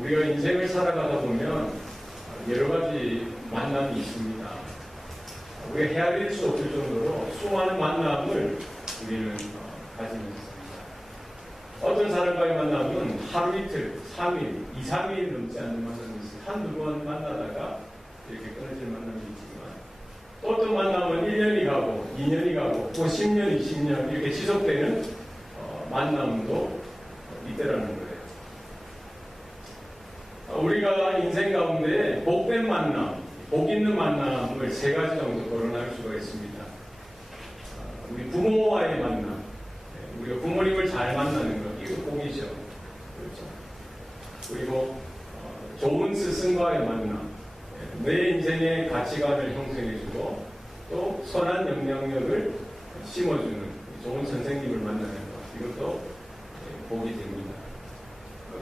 우리가 인생을 살아가다 보면 여러 가지 만남이 있습니다. 우리가 헤아릴 수 없을 정도로 수많은 만남을 우리는 가지고 있습니다. 어떤 사람과의 만남은 하루 이틀, 3일, 2, 3일 넘지 않는 만남이 있어요. 한두 번 만나다가 이렇게 끊어질 만남이 있지만, 또 어떤 만남은 1년이 가고 2년이 가고 또 10년, 20년 이렇게 지속되는 만남도 있더라는 거예요. 우리가 인생 가운데 복된 만남, 복 있는 만남을 세 가지 정도 거론할 수가 있습니다. 우리 부모와의 만남, 우리가 부모님을 잘 만나는 것, 이거 복이죠. 그렇죠. 그리고 좋은 스승과의 만남, 내 인생의 가치관을 형성해주고 또 선한 영향력을 심어주는 좋은 선생님을 만나는 것, 이것도 복이 됩니다.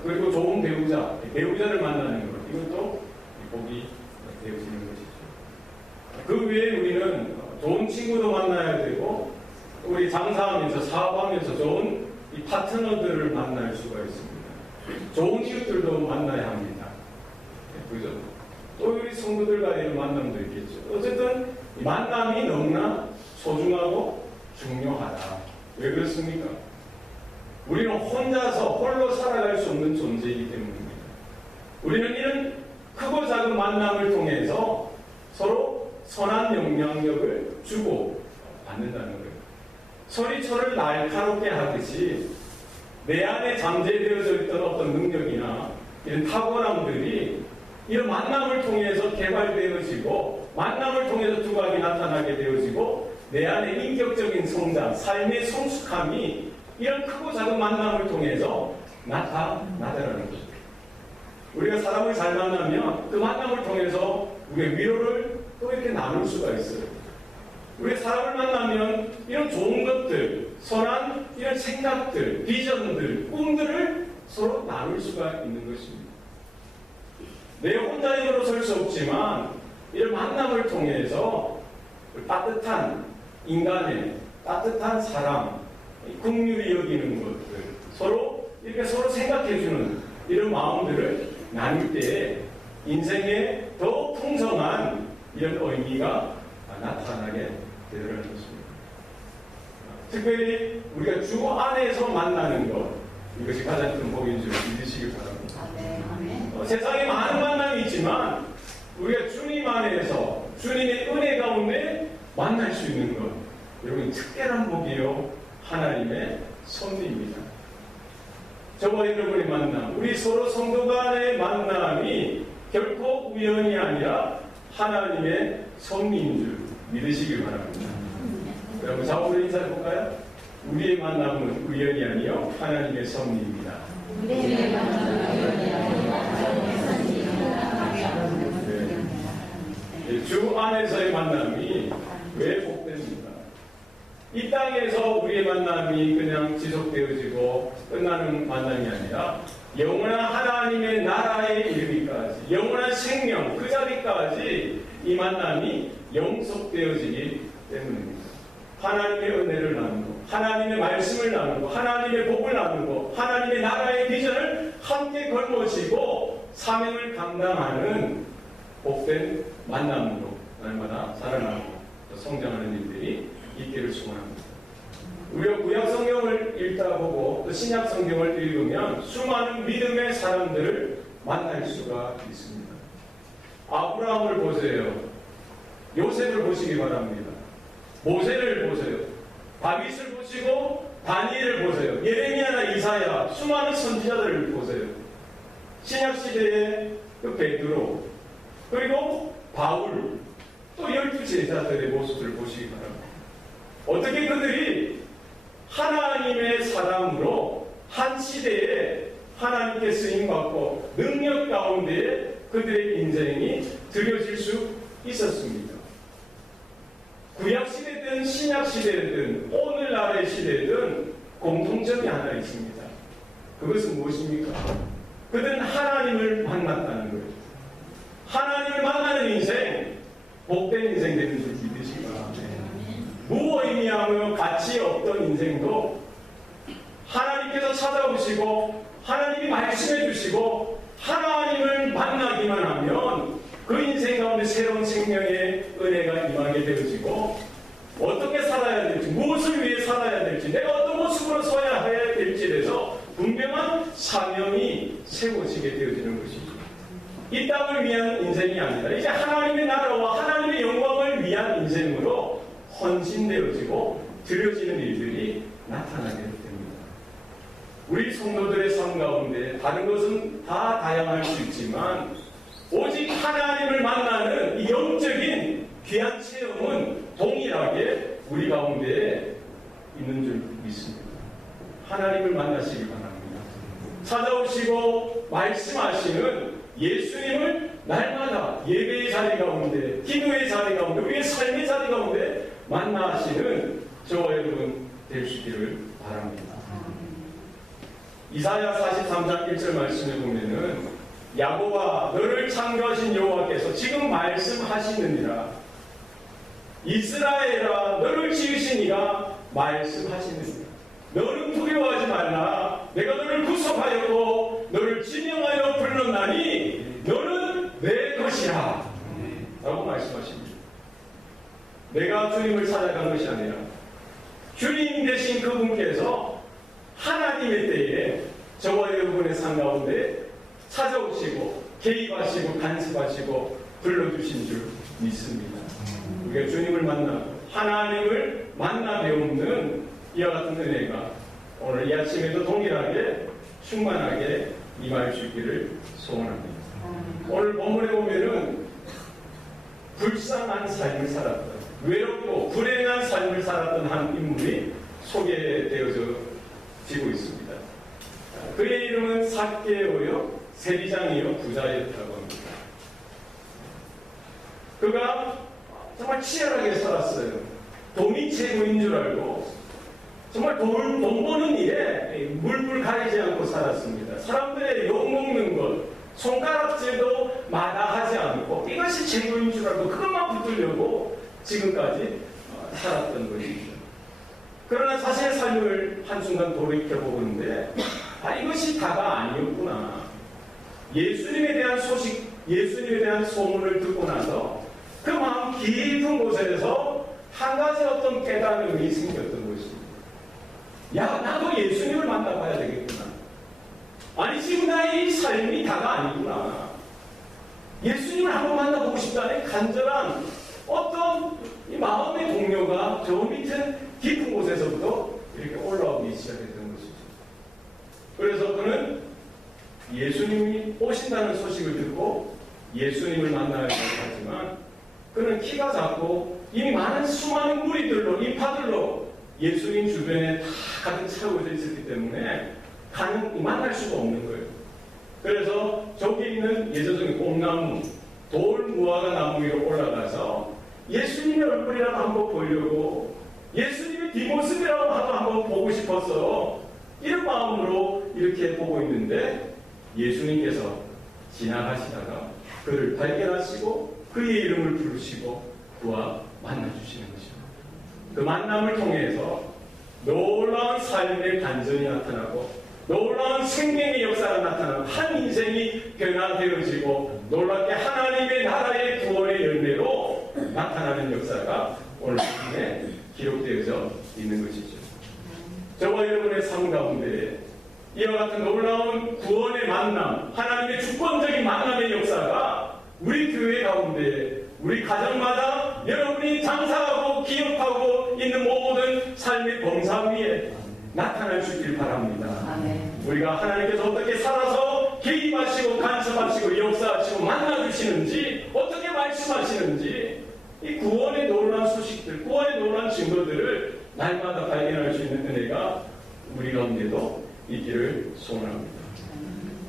그리고 좋은 배우자, 배우자를 만나는 것, 이것도 복이 되어지는 것이죠. 그 외에 우리는 좋은 친구도 만나야 되고, 우리 장사하면서 사업하면서 좋은 이 파트너들을 만날 수가 있습니다. 좋은 이웃들도 만나야 합니다. 그죠? 또 우리 성도들과의 만남도 있겠죠. 어쨌든 만남이 너무나 소중하고 중요하다. 왜 그렇습니까? 우리는 혼자서 홀로 살아갈 수 없는 존재이기 때문입니다. 우리는 이런 크고 작은 만남을 통해서 서로 선한 영향력을 주고 받는다는 거예요. 서로 날카롭게 하듯이 내 안에 잠재되어져 있던 어떤 능력이나 이런 타고남들이 이런 만남을 통해서 개발되어지고, 만남을 통해서 두각이 나타나게 되어지고, 내 안에 인격적인 성장, 삶의 성숙함이 이런 크고 작은 만남을 통해서 나타나더라는 거죠. 우리가 사람을 잘 만나면 그 만남을 통해서 우리의 위로를 또 이렇게 나눌 수가 있어요. 우리가 사람을 만나면 이런 좋은 것들, 선한 이런 생각들, 비전들, 꿈들을 서로 나눌 수가 있는 것입니다. 내 혼자 힘으로 설 수 없지만 이런 만남을 통해서 따뜻한 인간의 따뜻한 사랑, 긍휼히 여기는 것들, 서로 이렇게 서로 생각해주는 이런 마음들을 나눌 때에 인생에 더 풍성한 이런 의미가 나타나게 되더라는 것입니다. 특별히 우리가 주 안에서 만나는 것, 이것이 가장 큰 복인 줄 믿으시길 바랍니다. 세상에 많은 만남이 있지만 우리가 주님 안에서 주님의 은혜 가운데 만날 수 있는 것, 여러분 특별한 복이요 하나님의 섭리입니다. 저와 여러분의 만남, 우리 서로 성도 간의 만남이 결코 우연이 아니라 하나님의 섭리인 줄 믿으시길 바랍니다. 여러분 좌우로 인사해볼까요? 우리의 만남은 우연이 아니요 하나님의 섭리입니다. 우리의 만남은 우연이 아니요 하나님의 섭리입니다. 네. 주 안에서의 만남이 왜 복됩니까? 이 땅에서 우리의 만남이 그냥 지속되어지고 끝나는 만남이 아니라 영원한 하나님의 나라에 이르기까지, 영원한 생명 그 자리까지 이 만남이 영속되어지기 때문입니다. 하나님의 은혜를 나누고, 하나님의 말씀을 나누고, 하나님의 복을 나누고, 하나님의 나라의 비전을 함께 걸머쥐고 사명을 감당하는 복된 만남으로 날마다 살아나고 성장하는 일들이 있기를 소원합니다. 우리가 구약 성경을 읽다 보고 또 신약 성경을 읽으면 수많은 믿음의 사람들을 만날 수가 있습니다. 아브라함을 보세요. 요셉을 보시기 바랍니다. 모세를 보세요. 다윗을 보시고 다니엘을 보세요. 예레미야나 이사야, 수많은 선지자들을 보세요. 신약 시대의 그 베드로, 그리고 바울, 또 12제자들의 모습을 보시기 바랍니다. 어떻게 그들이 하나님의 사람으로 한 시대에 하나님께 쓰임받고 능력 가운데 그들의 인생이 드려질 수 있었습니다. 구약시대든 신약시대든 오늘날의 시대든 공통점이 하나 있습니다. 그것은 무엇입니까? 그들은 하나님을 만났다는 거예요. 하나님을 만나는 인생, 복된 인생 되는 줄 믿으시기 바랍니다. 무의미하며 가치 없던 인생도 하나님께서 찾아오시고 하나님이 말씀해 주시고 하나 채워지게 되어지는 것이죠. 이 땅을 위한 인생이 아니라 이제 하나님의 나라와 하나님의 영광을 위한 인생으로 헌신되어지고 드려지는 일들이 나타나게 됩니다. 우리 성도들의 삶 가운데 다른 것은 다 다양할 수 있지만 오직 하나님을 만나는 이 영적인 귀한 체험은 동일하게 우리 가운데 있는 줄 믿습니다. 하나님을 만나시기 바랍니다. 찾아오시고 말씀하시는 예수님을 날마다 예배의 자리 가운데, 기도의 자리 가운데, 우리의 삶의 자리 가운데 만나시는 저와 여러분 될 수 있기를 바랍니다. 이사야 43장 1절 말씀에 보면은 야곱아 너를 창조하신 여호와께서 지금 말씀하시느니라. 이스라엘아 너를 지으신 이가 말씀하시느니라. 너는 두려워하지 말라. 내가 너를 구속하였고 너를 지명하여 불렀나니 너는 내 것이라 라고 말씀하십니다. 내가 주님을 찾아간 것이 아니라 주님 되신 그분께서 하나님의 때에 저와 여러분의 삶 가운데 찾아오시고 개입하시고 간섭하시고 불러주신 줄 믿습니다. 우리가 주님을 만나고 하나님을 만나 배우는 이와 같은 은혜가 오늘 이 아침에도 동일하게 충만하게 임할 수 있기를 소원합니다. 오늘 본문에 보면은 불쌍한 삶을 살았던, 외롭고 불행한 삶을 살았던 한 인물이 소개되어지고 있습니다. 그의 이름은 삭개오요 세리장이요 부자였다고 합니다. 그가 정말 치열하게 살았어요. 돈이 최고인 줄 알고 정말 돈 버는 일에 물불 가리지 않고 살았습니다. 사람들의 욕먹는 것, 손가락질도 마다하지 않고 이것이 최고인 줄 알고 그것만 붙들려고 지금까지 살았던 것입니다. 그러나 자신의 삶을 한순간 돌이켜보는데 이것이 다가 아니었구나. 예수님에 대한 소식, 예수님에 대한 소문을 듣고 나서 그 마음 깊은 곳에서 한 가지 어떤 깨달음이 생겼던 것입니다. 야, 나도 예수님을 만나봐야 되겠구나. 아니, 지금 나의 이 삶이 다가 아니구나. 예수님을 한번 만나보고 싶다는 간절한 어떤 이 마음의 동료가 저 밑에 깊은 곳에서부터 이렇게 올라오기 시작했던 것이죠. 그래서 그는 예수님이 오신다는 소식을 듣고 예수님을 만나야 하지만 그는 키가 작고 이미 많은 수많은 무리들로, 인파들로 예수님 주변에 다 가득 채워져 있었기 때문에 만날 수가 없는 거예요. 그래서 저기 있는 예전적인 뽕나무, 돌 무화과 나무 위로 올라가서 예수님의 얼굴이라도 한번 보려고 예수님의 뒷모습이라도 한번 보고 싶어서 이런 마음으로 이렇게 보고 있는데 예수님께서 지나가시다가 그를 발견하시고 그의 이름을 부르시고 그와 만나주시는 것입니다. 그 만남을 통해서 놀라운 삶의 반전이 나타나고 놀라운 생명의 역사가 나타나고 한 인생이 변화되어지고 놀랍게 하나님의 나라의 구원의 열매로 나타나는 역사가 오늘 본문에 기록되어져 있는 것이죠. 저와 여러분의 삶 가운데 이와 같은 놀라운 구원의 만남, 하나님의 주권적인 만남의 역사가 우리 교회 가운데, 우리 가정마다 여러분이 장사하고 기억하고 있는 모든 삶의 범상 위에 나타날 수 있길 바랍니다. 아멘. 우리가 하나님께서 어떻게 살아서 개입하시고 간섭하시고 역사하시고 만나주시는지, 어떻게 말씀하시는지 이 구원의 놀라운 소식들, 구원의 놀라운 증거들을 날마다 발견할 수 있는 은혜가 우리 가운데도 있기를 소원합니다.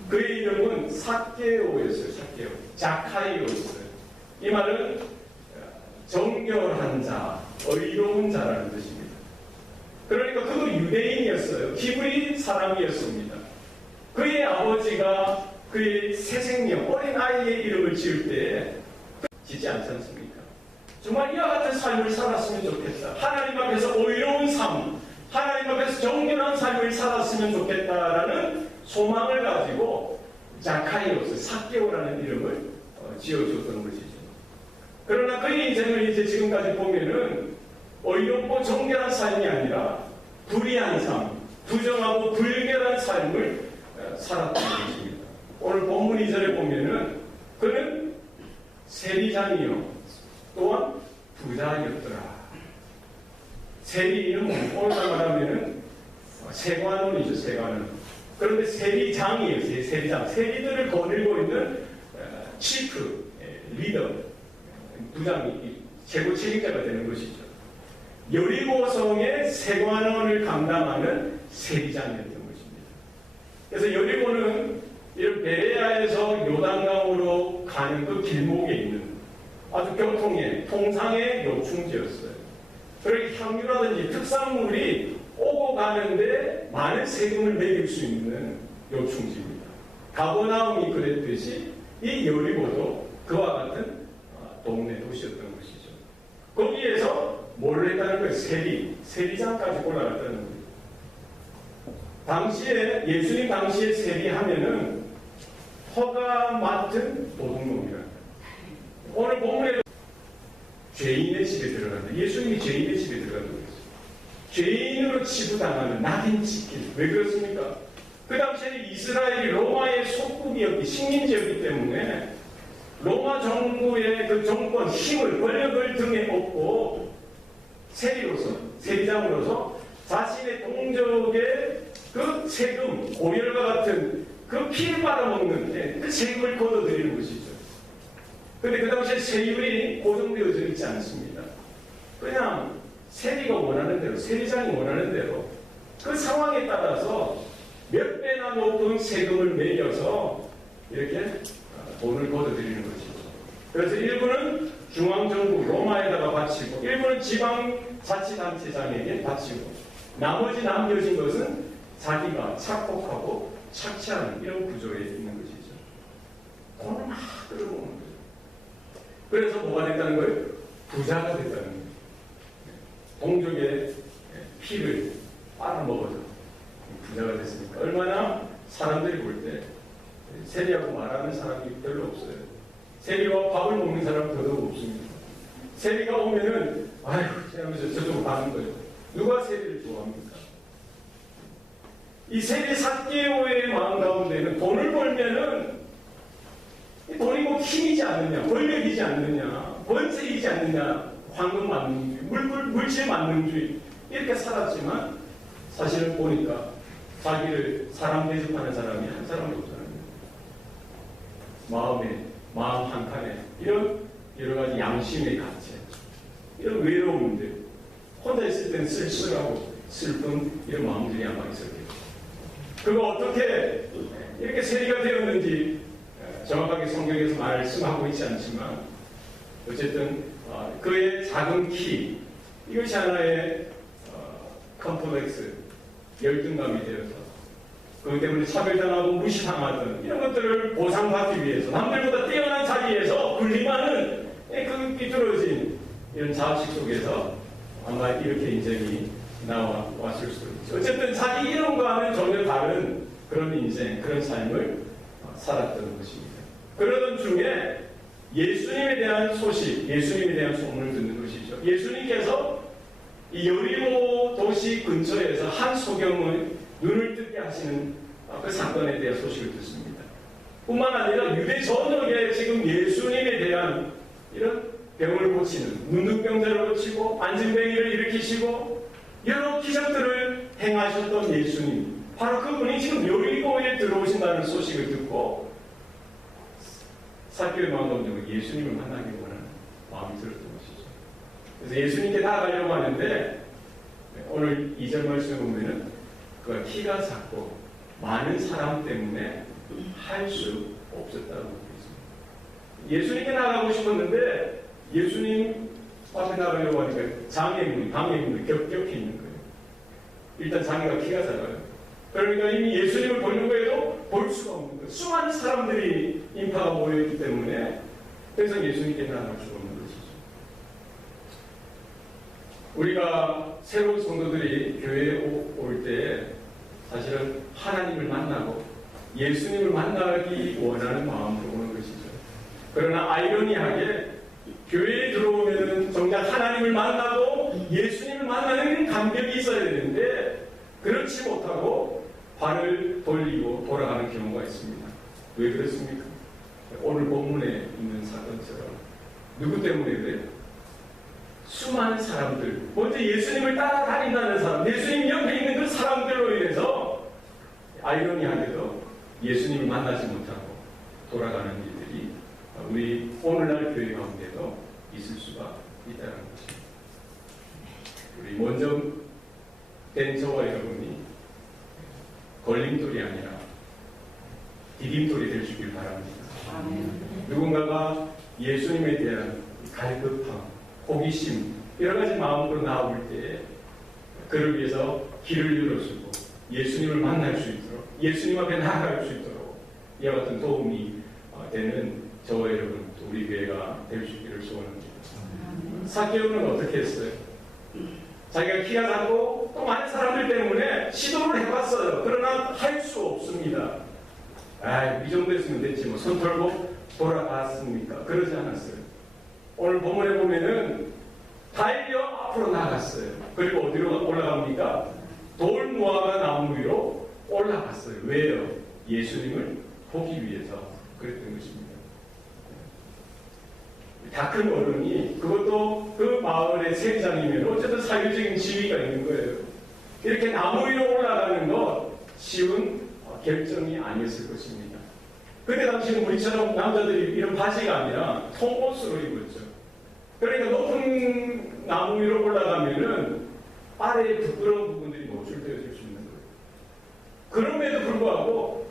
그의 이름은 삭개오였어요. 삭개오. 자카이오였어요. 이 말은 정결한 자, 의로운 자라는 뜻입니다. 그러니까 그도 유대인이었어요. 히브리 사람이었습니다. 그의 아버지가 그의 새 생명, 어린 아이의 이름을 지을 때 짓지 않지 않습니까? 정말 이와 같은 삶을 살았으면 좋겠다. 하나님 앞에서 의로운 삶, 하나님 앞에서 정결한 삶을 살았으면 좋겠다라는 소망을 가지고 자카이오스, 삭개오라는 이름을 지어줬던 것이죠. 그러나 그의 인생을 이제 지금까지 보면은 의롭고 정결한 삶이 아니라 불의한 삶, 부정하고 불결한 삶을 살았던 것입니다. 세리장이요 또한 부자였더라. 세리는 오늘날 말하면은 세관원이죠, 세관원. 그런데 세리장이에요, 세리장. 세리들을 거느리고 있는 치프, 리더, 부장이 최고 책임자가 되는 것이죠. 여리고성의 세관원을 감당하는 세리장이었던 것입니다. 그래서 여리고는 이런 베레아에서 요단강으로 가는 그 길목에 있는 아주 교통의 통상의 요충지였어요. 그렇게 향유라든지 특산물이 오고 가는데 많은 세금을 매길 수 있는 요충지입니다. 가버나움이 그랬듯이 이 여리고도 그와 같은 동네 도시였던 것이죠. 거기에서 뭘 했다는 거예요? 세리장까지 올라갔다는 거예요. 당시에 예수님 당시에 세리하면은 허가 맡은 도둑놈이라. 오늘 본문에 죄인의 집에 들어간다. 예수님이 죄인의 집에 들어간다고 했어요. 죄인으로 치부당하는 낙인 찍힌. 왜 그렇습니까? 그 당시에 이스라엘이 로마의 속국이었기, 식민지였기 때문에 로마 정부의 그 정권, 힘을, 권력을 등에 업고 세리로서, 세리장으로서 자신의 동족의 그 세금, 고열과 같은 그 피를 빨아먹는 그 세금을 걷어들이는 것이죠. 그런데 그 당시에 세율이 고정되어져 있지 않습니다. 그냥 세리가 원하는 대로, 세리장이 원하는 대로 그 상황에 따라서 몇 배나 높은 세금을 매겨서 이렇게 돈을 걷어들이는 것이죠. 그래서 일부는 중앙정부 로마에다가 바치고 일부는 지방자치단체장에게 바치고 나머지 남겨진 것은 자기가 착복하고 착취하는 이런 구조에 있는 것이죠. 돈을 막 끌어모으는 거죠. 그래서 뭐가 됐다는 거예요? 부자가 됐다는 거예요. 동족의 피를 빨아먹어서 부자가 됐으니까 얼마나 사람들이 볼 때 세리하고 말하는 사람이 별로 없어요. 세리와 밥을 먹는 사람은 더더욱 없습니다. 세리가 오면은 아휴 하면서 저쪽으로 가는 거예요. 누가 세리를 좋아합니까? 이 세리 사개오의 마음 가운데는 돈을 벌면은 돈이 뭐 힘이지 않느냐, 권력이지 않느냐, 권세이지 않느냐, 황금 만능주의, 물질 만능주의 이렇게 살았지만 사실은 보니까 자기를 사람 대접하는 사람이 한 사람도 없잖아요. 마음 한칸에 이런 여러 가지 양심의 가치, 이런 외로움들, 혼자 있을 때는 쓸쓸하고 슬픈 이런 마음들이 아마 있었겠죠. 그거 어떻게 이렇게 세리가 되었는지 정확하게 성경에서 말씀하고 있지 않지만 어쨌든 그의 작은 키, 이것이 하나의 컴플렉스, 열등감이 되어서 그것 때문에 차별당하고 무시당하던 이런 것들을 보상받기 위해서 남들보다 뛰어난 자리에서 군림하는 그 삐뚤어진 이런 자식 속에서 아마 이렇게 인생이 나왔을 수도 있죠. 어쨌든 자기 이름과는 전혀 다른 그런 인생, 그런 삶을 살았던 것입니다. 그러던 중에 예수님에 대한 소식, 예수님에 대한 소문을 듣는 것이죠. 예수님께서 이 여리고 도시 근처에서 한 소경의 눈을 뜨게 하시는 그 사건에 대한 소식을 듣습니다. 뿐만 아니라 유대 전역에 지금 예수님에 대한 이런 병을 고치는, 문둥병자를 고치고 안진뱅이를 일으키시고 여러 기적들을 행하셨던 예수님, 바로 그분이 지금 여리고에 들어오신다는 소식을 듣고 삭개오의 마음 가운데 예수님을 만나기 원하는 마음이 들었던 것이죠. 그래서 예수님께 나아가려고 하는데 오늘 2절 말씀에 보면은 그가 키가 작고 많은 사람 때문에 할 수 없었다고 되어 있습니다. 예수님께 나아가고 싶었는데 예수님 앞에 나가려고 하니까 방해문이 겹겹해 있는 거예요. 일단 장애가 키가 작아요. 그러니까 이미 예수님을 보는 거에도 볼 수가 없는 거예요. 수많은 사람들이 인파가 모여있기 때문에 그래서 예수님께 나아갈 수가 없는 것이죠. 우리가 새로운 성도들이 교회에 올 때 사실은 하나님을 만나고 예수님을 만나기 원하는 마음으로 오는 것이죠. 그러나 아이러니하게 교회에 들어오면 정작 하나님을 만나고 예수님을 만나는 감격이 있어야 되는데 그렇지 못하고 발을 돌리고 돌아가는 경우가 있습니다. 왜 그렇습니까? 오늘 본문에 있는 사건처럼 누구 때문에 그래요? 수많은 사람들, 먼저 예수님을 따라다닌다는 사람, 예수님 옆에 있는 그 사람들로 인해서 아이러니하게도 예수님을 만나지 못하고 돌아가는 일들이 우리 오늘날 교회 가운데도 있을 수가 있다는 것입니다. 우리 먼저 된 저와 여러분이 걸림돌이 아니라 디딤돌이 될 수 있길 바랍니다. 누군가가 예수님에 대한 갈급함, 호기심, 여러 가지 마음으로 나올 때 그를 위해서 길을 열어주고 예수님을 만날 수 있도록, 예수님 앞에 나아갈 수 있도록 이와 같은 도움이 되는 저와 여러분, 우리 교회가 될 수 있기를 소원합니다. 삭개오는 어떻게 했어요? 자기가 키가 작고 또 많은 사람들 때문에 시도를 해봤어요. 그러나 할 수 없습니다. 이 정도 했으면 됐지 뭐 손 털고 돌아갔습니까? 그러지 않았어요. 오늘 본문에 보면은 달려 앞으로 나갔어요. 그리고 어디로 올라갑니까? 돌무화과 나무 위로 올라갔어요. 왜요? 예수님을 보기 위해서 그랬던 것입니다. 다 큰 어른이, 그것도 그 마을의 세장이면 어쨌든 사회적인 지위가 있는 거예요. 이렇게 나무 위로 올라가는 것 쉬운 결정이 아니었을 것입니다. 그때 당시는 우리처럼 남자들이 이런 바지가 아니라 통옷으로 입었죠. 그러니까 높은 나무 위로 올라가면은 아래에 부끄러운 부분들이 노출되어질 수 있는 거예요. 그럼에도 불구하고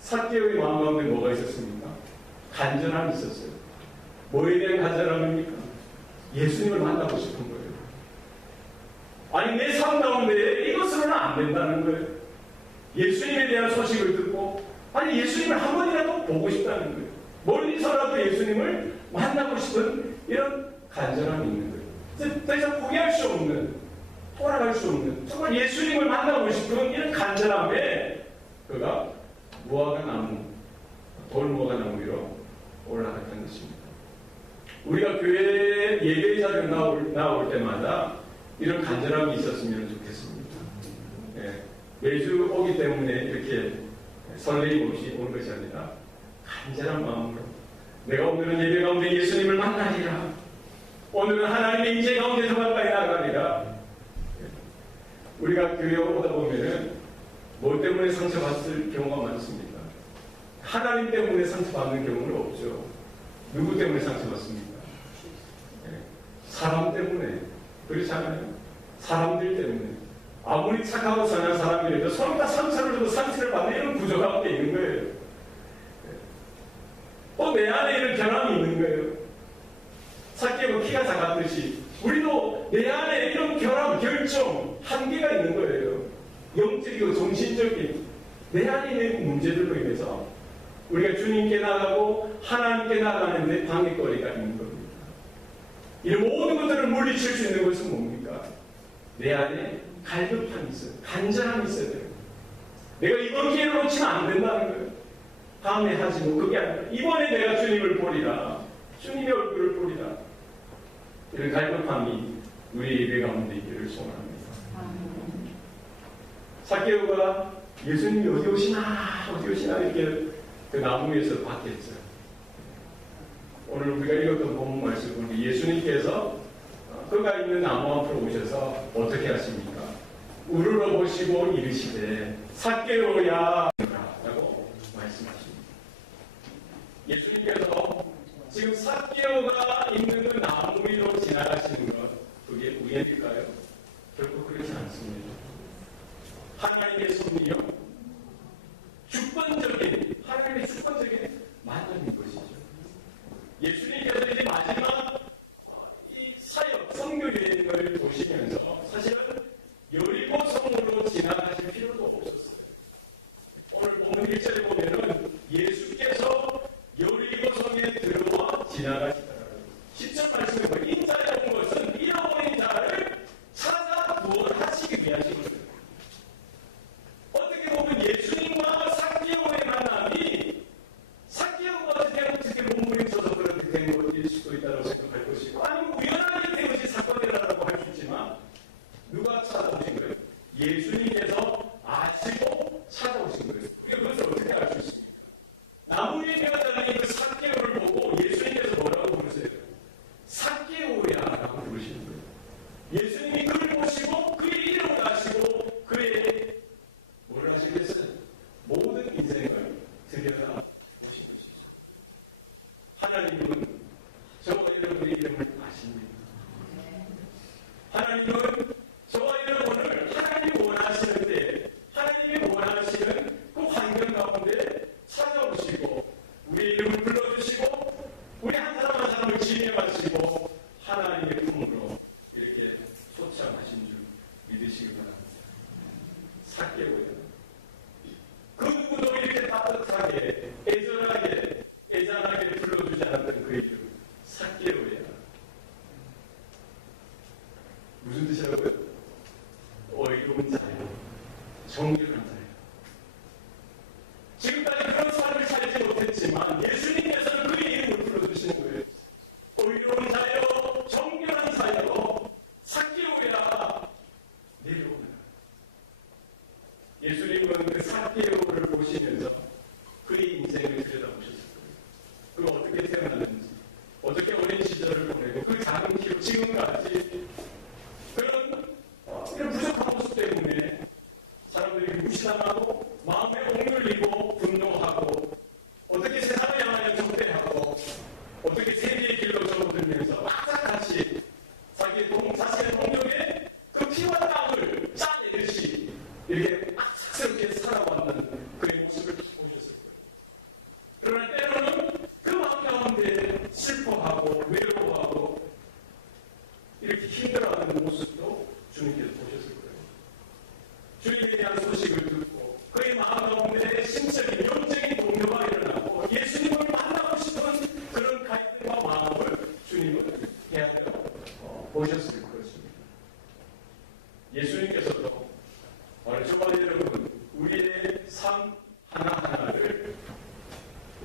삭개오의 마음 가운데 뭐가 있었습니까? 간절함이 있었어요. 뭐에 대한 간절함입니까? 예수님을 만나고 싶은 거예요. 아니 내 삶 가운데 이것으로는 안 된다는 거예요. 예수님에 대한 소식을 듣고 아니 예수님을 한 번이라도 보고 싶다는 거예요. 멀리서라도 예수님을 만나고 싶은 이런 간절함이 있는 거예요. 더 이상 포기할 수 없는, 돌아갈 수 없는, 정말 예수님을 만나고 싶은 이런 간절함에 그가 무화과 나무, 돌무화과 나무 위로 올라갔던 것입니다. 우리가 교회 예배 자료 나올 때마다 이런 간절함이 있었으면 좋겠습니다. 매주 오기 때문에 이렇게 설레임 없이 오는 것이 아니라 간절한 마음으로 내가 오늘은 예배 가운데 예수님을 만나리라. 오늘은 하나님의 인재 가운데 더 가까이 나가리라. 우리가 교회에 오다 보면은 뭐 때문에 상처받을 경우가 많습니다. 하나님 때문에 상처받는 경우는 없죠. 누구 때문에 상처받습니까? 사람 때문에. 그렇잖아요. 사람들 때문에. 아무리 착하고 선한 사람이라도 서로 다 상처를 주고 상처를 받는 이런 구조 가운데 있는 거예요. 또 내 안에 이런 결함이 있는 거예요. 삭개오 키가 작았듯이 우리도 내 안에 이런 결함, 결정, 한계가 있는 거예요. 영적이고 정신적인 내 안에 있는 문제들로 인해서 우리가 주님께 나가고 하나님께 나가는데 방해거리가 있는 겁니다. 이런 모든 것들을 물리칠 수 있는 것은 뭡니까? 내 안에 갈급함이 있어요. 간절함이 있어야 돼요. 내가 이번 기회를 놓치면 안 된다는 거예요. 다음에 하지 뭐 그게 아니라 이번에 내가 주님을 보리라. 주님의 얼굴을 보리라. 이런 갈급함이 우리 예배 가운데 있기를 소원합니다. 삭개오가 예수님이 어디 오시나 이렇게 그 나무 위에서 봤겠죠. 오늘 우리가 읽었던 본문 말씀 보면 예수님께서 그가 있는 나무 앞으로 오셔서 어떻게 하십니까? 우르러 보시고 이르시되 삭개오야 라고 말씀하십니다. 예수님께서 지금 삭개오가 있는 그 나무 위로 지나가시는 것 그게 우연일까요? 결코 그렇지 않습니다. 하나님의 섭리요 하나님의 주권적인 만남인 것이죠. 예수님께서 이제 마지막 이 사역 선교 여행을 도시면서 사실은 여리고성으로 지나가실 필요도 없었어요. 오늘 본문 1절에 보면은 예수께서 여리고성에 들어와 지나가시더라고요. 10절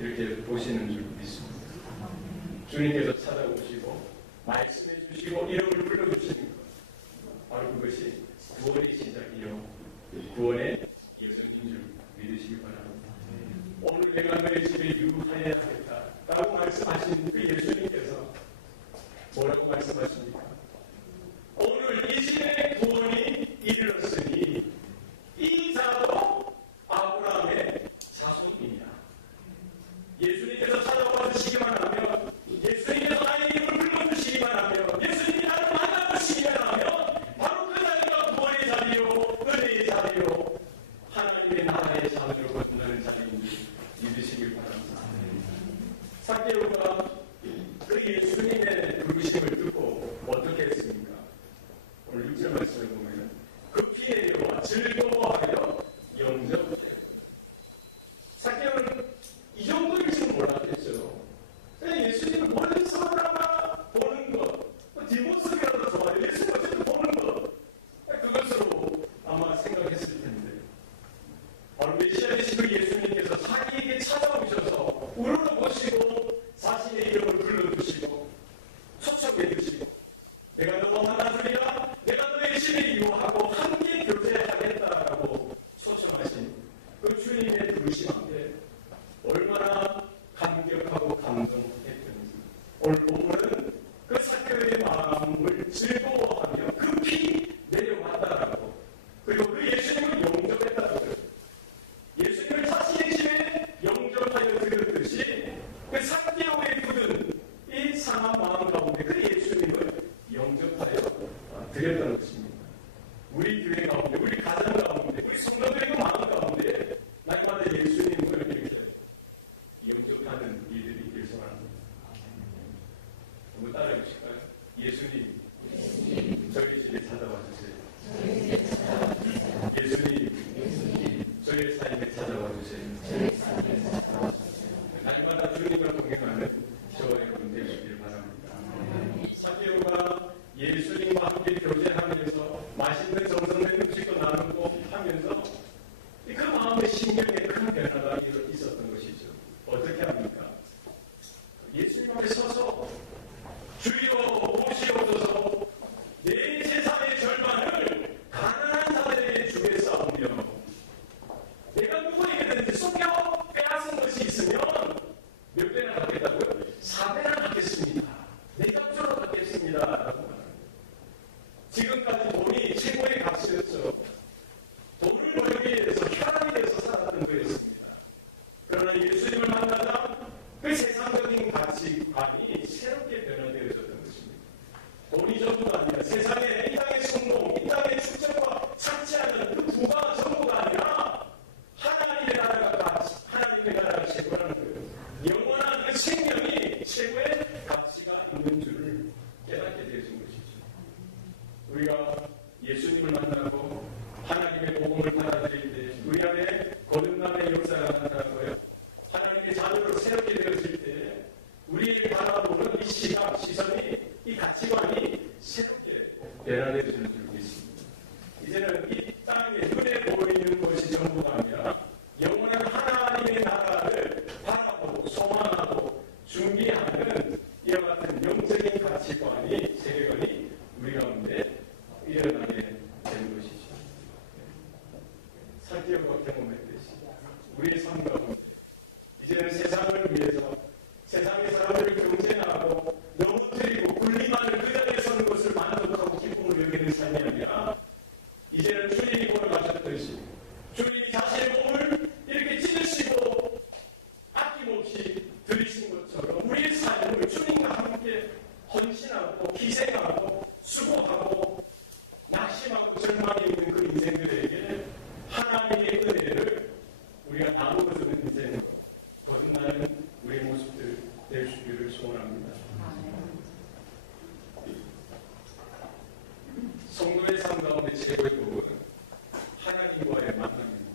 이렇게 보시는 줄 믿습니다. 주님께서 찾아오시고 말씀해 주시고 이름을 불러주시는 것, 바로 그것이 구원의 시작이요 구원의 예수인 줄 믿으시기 바랍니다. 오늘 내가 너의 집에 유하여야겠다 라고 말씀하신 그 예수님께서 뭐라고 말씀하십니까? 오늘 이 집에 구원이 이르렀으니 이 자도 아브라함의 자손이냐. 예수님께서 찾아와 주시기만 하면, 예수님께서 나의 이름을 불러주시기만 하면, 예수님이 나를 만나주시기만 하면 바로 그 자리가 구원의 자리요 은혜의 자리요 하나님의 나라의 자리로 거듭나는 자리인지 믿으시길 바랍니다. 삭개오가 그 예수님의 부르심을 듣고 어떻게 했습니까? 오늘 6절 말씀을 보면 급히 내려와 즐거워하여 영접했어요. 삭개오는 이 정도일 줄 몰랐겠죠. 예수님을 멀리서나마 보는 것, 뒷모습이라도 좋아요. 예수님 어쨌든 보는 것, 그것으로 아마 생각했을 텐데, 바로 메시아 되신 그 예수님께서 자기에게 찾아오셔서 우러러보시고 자신의 이름을 불러주시고 초청해 주시고 내가 너와 만나주리라, 내가 너의 집에 유하고 함께 교제하겠다라고 초청하신 그 주님의 부르심 앞에 얼마나 감격하고 감동했던지 오늘 본문은 그 삭개오의 마음을 즐거워하며 급히 내려왔다라고, 그리고 그 예수님을 영접했다고, 예수님을 자신의 집에 영접하여 드렸듯이 그 삭개오의 굳은 이 상한 마음 가운데 그 예수님을 영접하여 드렸다는 것입니다. 우리 교회 가운데, 우리 가정 가운데, 우리 성도들의 그 마음 가운데 날마다 예수님을 이렇게 영접하는 일들이 있길 소원합니다. 한번 따라해 주실까요? 예수님, 저희 집에 찾아와 주세요. 예수님, 저희 삶에 찾아와 주세요. 날마다 주님과 동행하는 저와 여러분 되시길 바랍니다. 삭개오가 예수님과 함께 교제하면서 맛있는 정성된 음식도 나누고 하면서 그 마음의 심경에 큰 변화가 있었던 것이죠. 어떻게 합니까? 예수님 앞에 서서 주여 보시옵소서, 내 세상의 절반을 가난한 자들에게 주겠사오며 내가 누구에게든지 속여 빼앗은 것이 있으면 몇 배나 받겠다고요? 4배나 받겠습니다. 내가 값으로 받겠습니다. 라고 말합니다. 지금까지 돈이 최고의 값이었죠. 돈을 벌기 위해서, 혈안이 돼서 살았던 거였습니다. 그러나 예수님을 만나자 그 세상적인 가치관이 새롭게 변화되어졌던 것입니다. 돈이 전부가 아니라 세상에 이 땅의 성공, 이 땅의 축제와 착취하는 그 부가 전부가 아니라 하나님의 나라가 최고라는 거예요. 영원한 그 생명이 최고의 가치가 있는 줄을 깨닫게 되어진 것이죠. 우리가 예수님을 만나고 하나님의 복음을 받아들일 때 우리 안에 거듭남의 역사가 나타나고요. 하나님의 자녀로 새롭게 되어질 때 우리의 바라보는 이 시각, 시선이, 이 가치관이 새롭게 변화되어지는 줄 믿습니다. 이제는 이 땅에 눈에 보이는 것이 전부가 아니라 영원한 하나님의 나라를 바라보고 소망하고 준비하는 이와 같은 영적인 가치관이, 세계관이 우리 가운데 일어나게 되는 것이죠. 삭개오가 경험했듯이 우리의 삶 가운데 이제는 세상을 위해서 세상의 사람들을 경쟁하고 넘어뜨리고 군림하는 그 자리에 서는 것을 만족하고 기쁨을 여기는 삶이 아니라 이제는 주님이 걸어가셨듯이 주님이 자신의 몸을 이렇게 찢으시고 아낌없이 들이신 것처럼 우리의 삶을 주님과 함께 헌신하고 희생하고 수고하고 낙심하고 절망이 있는 그 인생들에게 하나님의 은혜를 우리가 나누어주는 인생으로 거듭나는 우리의 모습들 될 수 있기를 소원합니다. 성도의 삶 가운데 최고의 복은 하나님과의 만남입니다.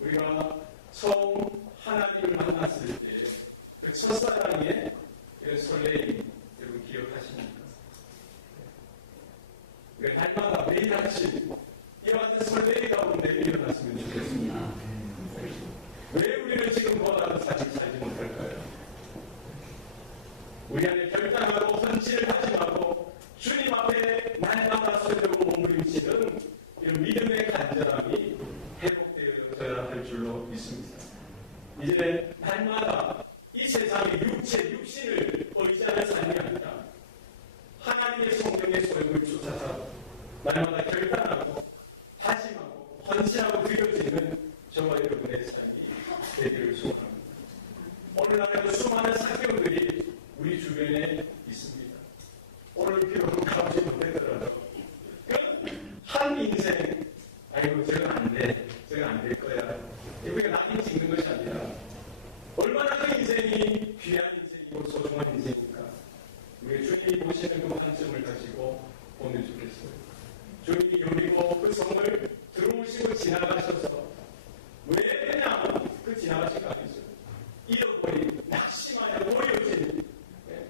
우리가 처음 하나님을 만났을 때 그 첫사랑의 그 설레임 여러분 기억하십니까? 날마다 매일 아침 이와 같은 설레임 가운데 일어났으면 좋겠습니다. 왜 우리는 지금 이제 날마다 이 세상의 육신을 의지하는 삶이 아니라 하나님의 성령의 소욕을 쫓아서 날마다 결단하고 다짐하고 헌신하고 드려지는 저와 여러분의 삶이 되기를 소원합니다. 오늘날에도 수많은 사교들이 우리 주변에 있습니다. 오늘 비록 가보지 못했더라도 한 인생, 아이고 저건 안 돼, 저건 안 될 거야, 우리가 낙인 찍는 것이 아니라 얼마나 그 인생이 귀한 인생이고 소중한 인생입니까? 우리 주님이 보시는 그 관점을 가지고 보면 좋겠어요. 주님이 그리고 그 성을 들어오시고 지나가셔서 왜 그냥 그 지나가신 거 아니죠? 잃어버린, 낙심하여 버려진,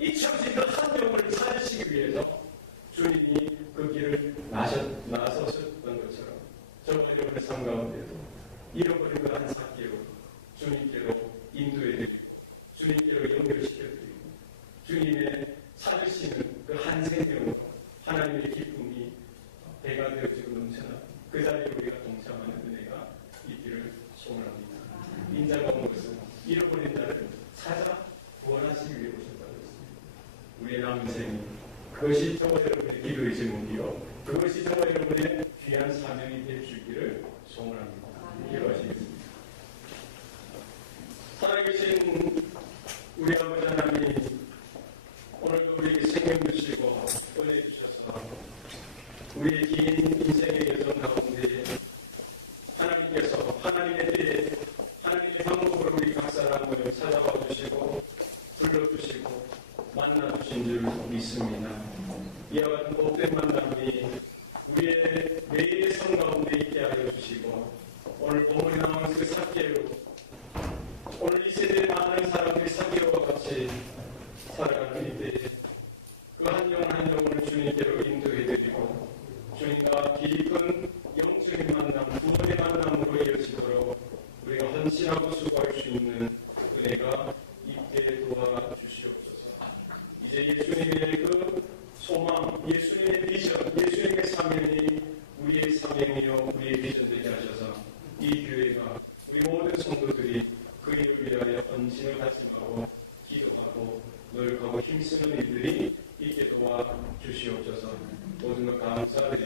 잊혀진 그 한 영혼을 찾으시기 위해서 주님이 그 길을 나서셨던 것처럼 저와 여러분의 삶 가운데도 잃어버린 그 한 사기로 주님께로 인도해드리고 주님께로 연결시켜드리고 주님의 찾으시는 그 한 생명으로 하나님의 기쁨이 배가 되어지고 넘쳐나 그 자리에 우리가 동참하는 은혜가 있기를 소원합니다. 인자가 온 것은 잃어버린 자를 찾아 구원하시기 위해 오셨다고 했습니다. 우리의 남은 생이 그것이 저와 여러분의 기도의 제목이요 그것이 저와 여러분의 귀한 사명이 될 수 있기를 소원합니다. 기도하시겠습니다. 살아계신 우리 아버지 하나님, 오늘도 우리에게 생명 주시고 은혜 주셔서 우리의 긴 인생의 여정 가운데 하나님께서 하나님의 때에 하나님의 방법으로 우리 각 사람을 찾아와 주시고 불러주시고 만나주신 줄 믿습니다. 이와 같은 복된 만남이 우리의 매일의 삶 가운데 있게 하여 주시고 오늘 본문에 나오는 그 사개로 오늘 이 세대의 많은 사람들이 사개로와 같이 살아가는 이때에 그 한 영혼 한 영혼을 주님께로 인도해드리고 주님과 깊은 영적인 만남, 구원의 만남으로 이어지도록 우리가 헌신하고 수고할 수 있는 은혜가 있게 도와주시옵소서. 이제 예수님의 그 소망, 예수님의 비전, 예수님의 사명이 우리의 사명이요 우리의 비전 되게 하셔서 이 교회가 우리 모든 성도들이 그 일을 위하여 헌신을 다짐하고 기도하고 노력하고 힘쓰는 일들이 있게 도와주시옵소서. 모든 것 감사드립니다.